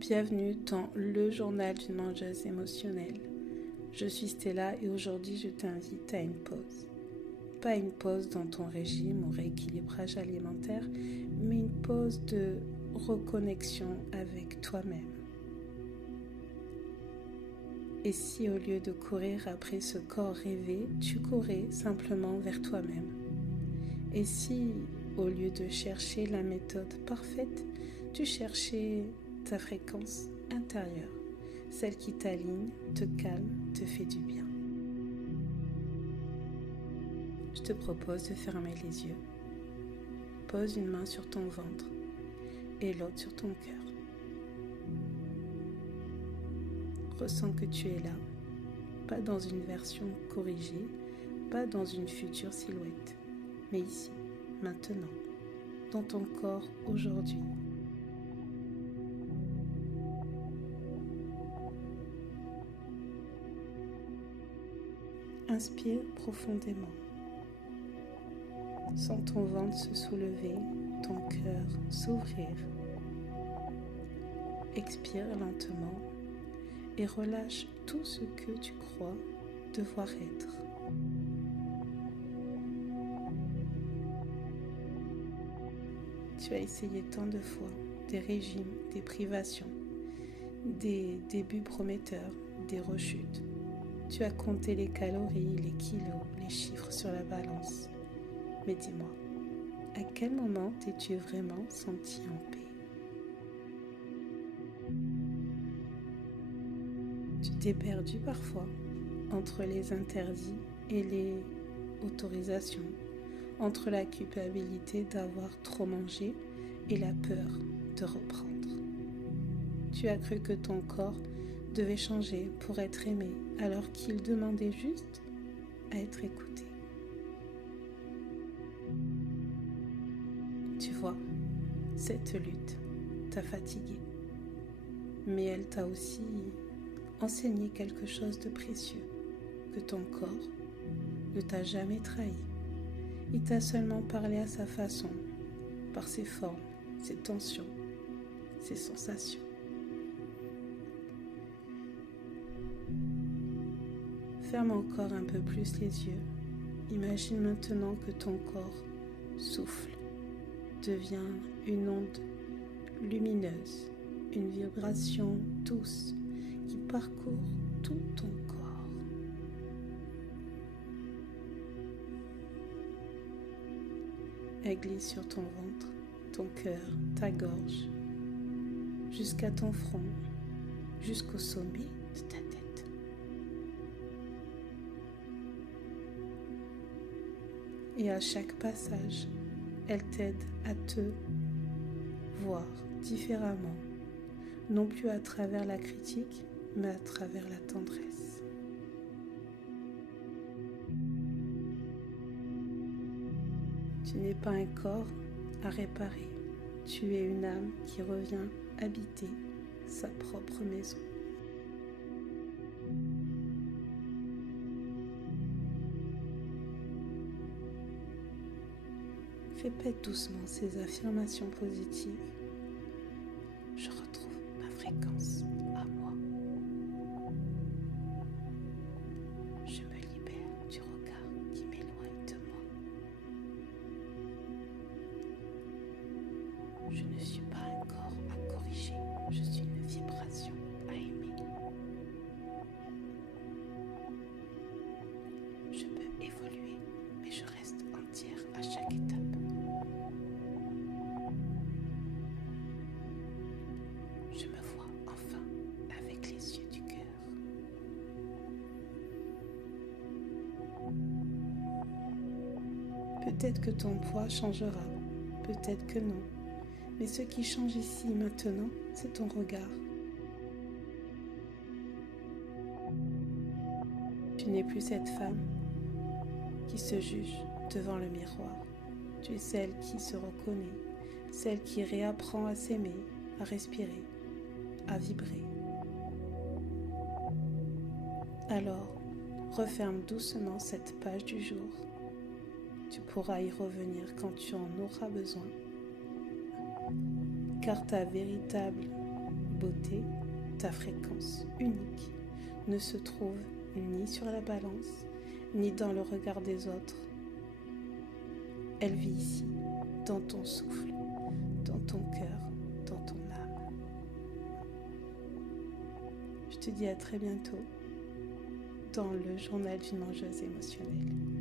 Bienvenue dans le journal d'une mangeuse émotionnelle. Je suis Stella et aujourd'hui je t'invite à une pause. Pas une pause dans ton régime ou rééquilibrage alimentaire, mais une pause de reconnexion avec toi-même. Et si au lieu de courir après ce corps rêvé, tu courais simplement vers toi-même? Et si au lieu de chercher la méthode parfaite, tu cherchais ta fréquence intérieure, celle qui t'aligne, te calme, te fait du bien? Je te propose de fermer les yeux. Pose une main sur ton ventre et l'autre sur ton cœur. Ressens que tu es là, pas dans une version corrigée, pas dans une future silhouette, mais ici, maintenant, dans ton corps aujourd'hui. Inspire profondément. Sens ton ventre se soulever, ton cœur s'ouvrir. Expire lentement et relâche tout ce que tu crois devoir être. Tu as essayé tant de fois des régimes, des privations, des débuts prometteurs, des rechutes. Tu as compté les calories, les kilos, les chiffres sur la balance. Mais dis-moi, à quel moment t'es-tu vraiment senti en paix? Tu t'es perdu parfois entre les interdits et les autorisations, entre la culpabilité d'avoir trop mangé et la peur de reprendre. Tu as cru que ton corps devait changer pour être aimé alors qu'il demandait juste à être écouté. Tu vois, cette lutte t'a fatigué, mais elle t'a aussi enseigné quelque chose de précieux, que ton corps ne t'a jamais trahi. Il t'a seulement parlé à sa façon, par ses formes, ses tensions, ses sensations. Ferme encore un peu plus les yeux. Imagine maintenant que ton corps souffle, devient une onde lumineuse, une vibration douce qui parcourt tout ton corps. Elle glisse sur ton ventre, ton cœur, ta gorge, jusqu'à ton front, jusqu'au sommet de ta tête. Et à chaque passage, elle t'aide à te voir différemment, non plus à travers la critique, mais à travers la tendresse. Tu n'es pas un corps à réparer, tu es une âme qui revient habiter sa propre maison. Répète doucement ces affirmations positives. Je retrouve ma fréquence à moi. Je me libère du regard qui m'éloigne de moi. Je ne suis pas un corps à corriger, je suis une vibration à aimer. Je peux évoluer, mais je reste entière à chaque étape. Je me vois enfin avec les yeux du cœur. Peut-être que ton poids changera, peut-être que non. Mais ce qui change ici maintenant, c'est ton regard. Tu n'es plus cette femme qui se juge devant le miroir. Tu es celle qui se reconnaît, celle qui réapprend à s'aimer, à respirer, à vibrer. Alors, referme doucement cette page du jour. Tu pourras y revenir quand tu en auras besoin, car ta véritable beauté, ta fréquence unique, ne se trouve ni sur la balance, ni dans le regard des autres. Elle vit ici, dans ton souffle, dans ton cœur, dans ton âme. Je te dis à très bientôt dans le journal d'une mangeuse émotionnelle.